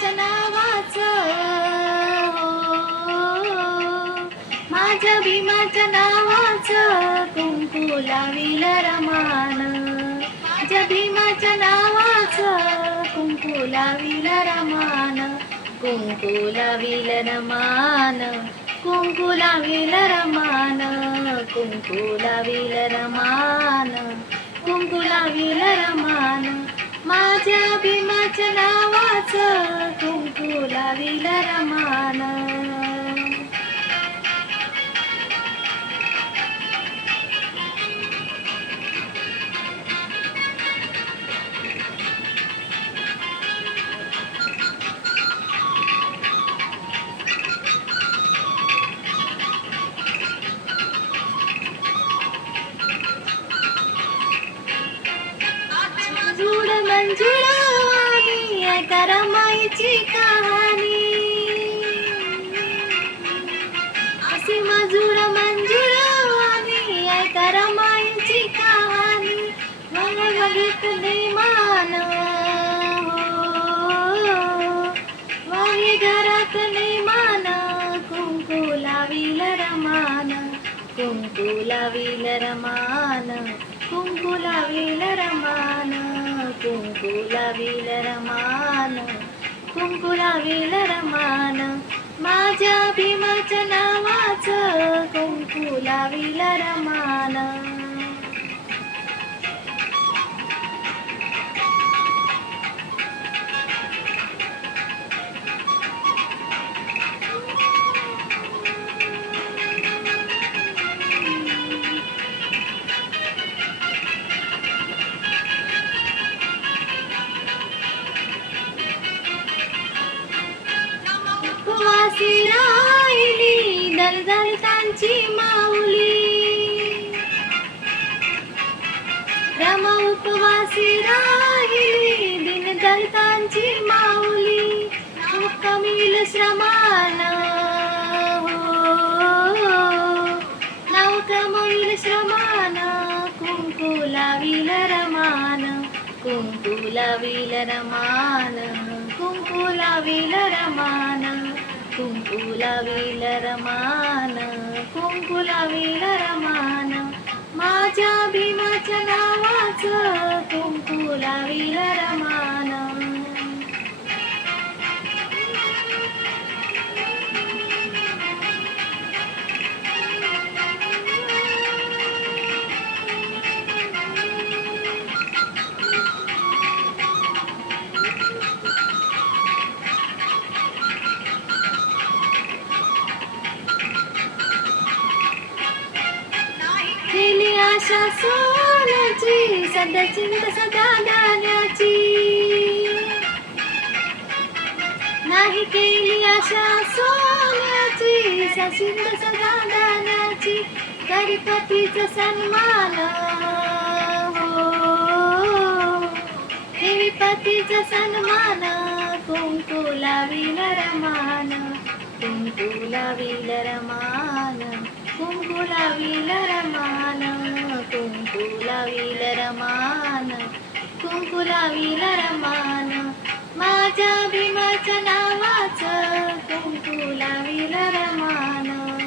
नावाचं हो, माझ्या भीमाच्या नावाचं कुंकू लाविल रमान. माझ्या भीमाच्या नावाचं कुंकू लाविल रमान. कुंकू लाविल रमान. कुंकू लाविल रमान. कुंकू लाविल रमान. कुंकू लाविल रमान. माझ्या भीमाच्या नावाचं कुंकू लाविल रमान. मंजूळ मंजुळावाणी ऐका रमाईची कहाणी. अशी मजूळ मंजुळावाणी ऐका रमाईची कहाणी. वाघितले मान वाघी घरातले मान. कुंकू लाविल रमान. कुंकू लाविल रमान. कुंकू लाविल रमान. कुंकू लाविल रमान. कुंकू लाविल रमान. माझ्या भीमाच्या नावाचं कुंकू लाविल रमान. उपवासी राहिली दलदलितांची माऊली. रम उपवासी राहिली दीनदलितांची माऊली. कमील श्रमान हो, नाव कमविल श्रमान. कुंकू लाविल रमान. कुंकू लाविल रमान. कुंकू लाविल रमान. कुंकू लाविल रमान. कुंकू लाविल रमान. माझ्या भीमाच्या नावाचं कुंकू लाविल रमान. केली आशा सोन्याची सध्या चिंत सदा दाण्याची. नाही केली आशा सोन्याची चिंत सदा दाण्याची. गणपतीचा सन्मान हो, देवीपतीचा सन्मान. कुंकू लाविल रमान. कुंकू लाविल रमान. कुंकू लाविल रमान. कुंकू लाविल रमान. कुंकू लाविल रमान. माझ्या भीमाच्या नावाचं कुंकू लाविल रमान.